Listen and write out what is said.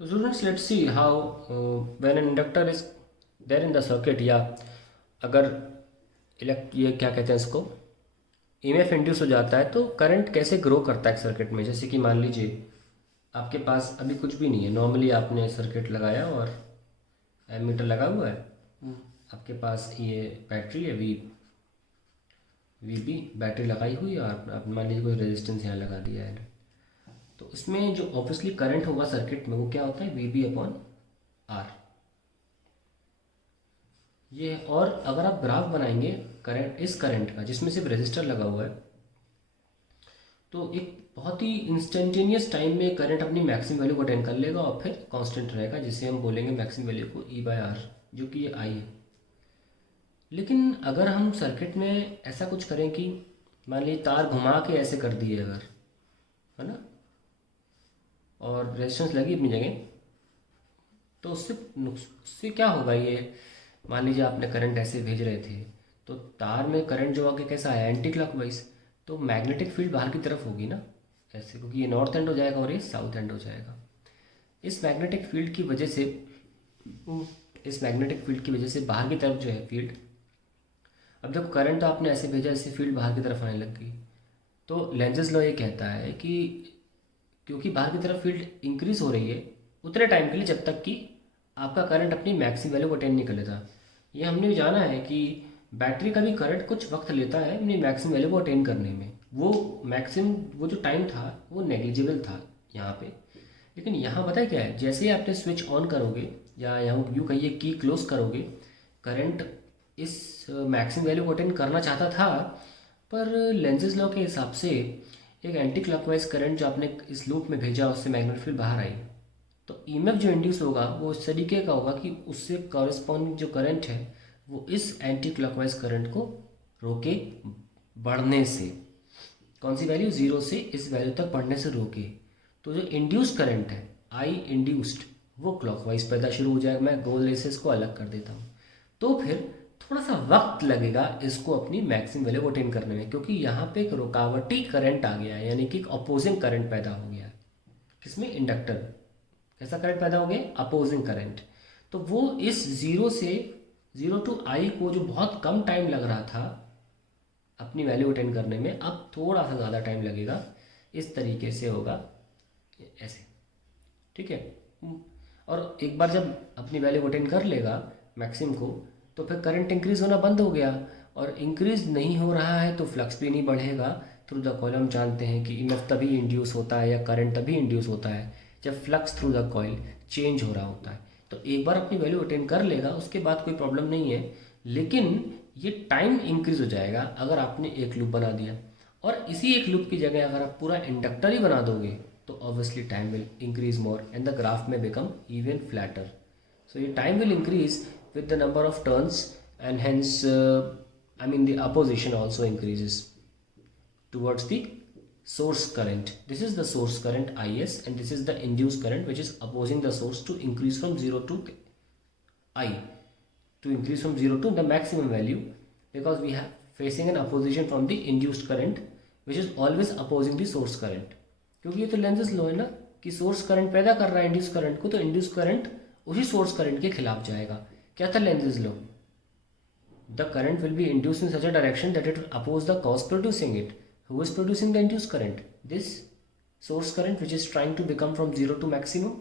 So students, let's see how when an inductor is there in the circuit, या अगर ये क्या कहते हैं इसको, ईएमएफ इंड्यूस हो जाता है तो करंट कैसे ग्रो करता है सर्किट में। जैसे कि मान लीजिए आपके पास अभी कुछ भी नहीं है, नॉर्मली आपने सर्किट लगाया और एमीटर लगा हुआ है, आपके पास ये बैटरी है वी बैटरी लगाई हुई है, और आप मान लीजिए कोई रेजिस्टेंस यहाँ लगा दिया है, तो इसमें जो ऑब्वियसली करंट होगा सर्किट में वो क्या होता है, वी बी अपॉन आर ये। और अगर आप ग्राफ बनाएंगे करंट, इस करंट का जिसमें सिर्फ रेजिस्टर लगा हुआ है, तो एक बहुत ही इंस्टेंटेनियस टाइम में करंट अपनी मैक्सिमम वैल्यू को अटेन कर लेगा और फिर कांस्टेंट रहेगा, जिसे हम बोलेंगे मैक्सिमम वैल्यू को ई बाय आर, जो कि ये आई है। लेकिन अगर हम सर्किट में ऐसा कुछ करें कि मान लीजिए तार घुमा के ऐसे कर दिए अगर, है ना, और रेजिस्टेंस लगी अपनी जगह, तो उससे क्या होगा, ये मान लीजिए आपने करंट ऐसे भेज रहे थे तो तार में करंट जो आगे कैसा है, एंटी क्लॉकवाइज, तो मैग्नेटिक फील्ड बाहर की तरफ होगी ना ऐसे, क्योंकि ये नॉर्थ एंड हो जाएगा और ये साउथ एंड हो जाएगा। इस मैग्नेटिक फील्ड की वजह से बाहर की तरफ जो है फील्ड, अब जब करंट आपने ऐसे भेजा, इससे फील्ड बाहर की तरफ आने लग गई, तो लेंजेस लॉ ये कहता है कि क्योंकि बाहर की तरफ फील्ड इंक्रीज हो रही है उतने टाइम के लिए जब तक कि आपका करंट अपनी मैक्सिमम वैल्यू को अटेन नहीं कर लेता। ये हमने भी जाना है कि बैटरी का भी करंट कुछ वक्त लेता है अपनी मैक्सिमम वैल्यू को अटेन करने में। वो जो टाइम था वो नेग्लिजिबल था यहाँ पे। लेकिन यहाँ पता है क्या है, जैसे ही आपने स्विच ऑन करोगे या यहाँ यूँ कहिए की क्लोज करोगे, करंट इस मैक्सिमम वैल्यू को अटेन करना चाहता था, पर लेंजेस लॉ के हिसाब से एक एंटी क्लॉकवाइज करंट जो आपने इस लूप में भेजा उससे मैग्नेटिक फील्ड बाहर आई, तो ईएमएफ जो इंड्यूस होगा वो इस तरीके का होगा कि उससे कॉरेस्पॉन्डिंग जो करंट है वो इस एंटी क्लॉकवाइज करंट को रोके बढ़ने से। कौन सी वैल्यू, जीरो से इस वैल्यू तक बढ़ने से रोके। तो जो इंड्यूस्ड करंट है आई इंड्यूस्ड, वो क्लॉकवाइज पैदा शुरू हो जाएगा। मैं गोल से इसको अलग कर देता हूँ, तो फिर थोड़ा सा वक्त लगेगा इसको अपनी मैक्सिमम वैल्यू को अटेन करने में, क्योंकि यहाँ पे एक रुकावटी करंट आ गया है, यानी कि एक अपोजिंग करंट पैदा हो गया है। किसमें, इंडक्टर। कैसा करंट पैदा हो गया, अपोजिंग करंट। तो वो इस जीरो टू आई को जो बहुत कम टाइम लग रहा था अपनी वैल्यू अटेन करने में, अब थोड़ा सा ज़्यादा टाइम लगेगा। इस तरीके से होगा ऐसे, ठीक है। और एक बार जब अपनी वैल्यू अटेन कर लेगा मैक्सिमम को, तो फिर करंट इंक्रीज होना बंद हो गया, और इंक्रीज नहीं हो रहा है तो फ्लक्स भी नहीं बढ़ेगा थ्रू द कॉइल। हम जानते हैं कि ईएमएफ तभी इंड्यूस होता है या करंट तभी इंड्यूस होता है जब flux through the coil change हो रहा होता है। तो एक बार अपनी वैल्यू अटेन कर लेगा, उसके बाद कोई प्रॉब्लम नहीं है। लेकिन ये टाइम इंक्रीज हो जाएगा अगर आपने एक लूप बना दिया, और इसी एक लूप की जगह अगर आप पूरा इंडक्टर ही बना दोगे तो obviously time will increase more and the graph में बिकम इवन फ्लैटर। सो ये time will increase with the number of turns, and hence the opposition also increases towards the source current. This is the source current Is, and this is the induced current which is opposing the source to increase from 0 to I, to increase from 0 to the maximum value, because we have facing an opposition from the induced current which is always opposing the source current। क्योंकि ये तो Lenz's law है ना कि source current पैदा कर रहा है इंड्यूस करंट को, तो इंड्यूस करंट उसी सोर्स करंट के खिलाफ जाएगा। क्या था Lenz's law, the current will be induced in such a direction that it will oppose the cause producing it. Who is producing the induced current, this source current which is trying to become from 0 to maximum।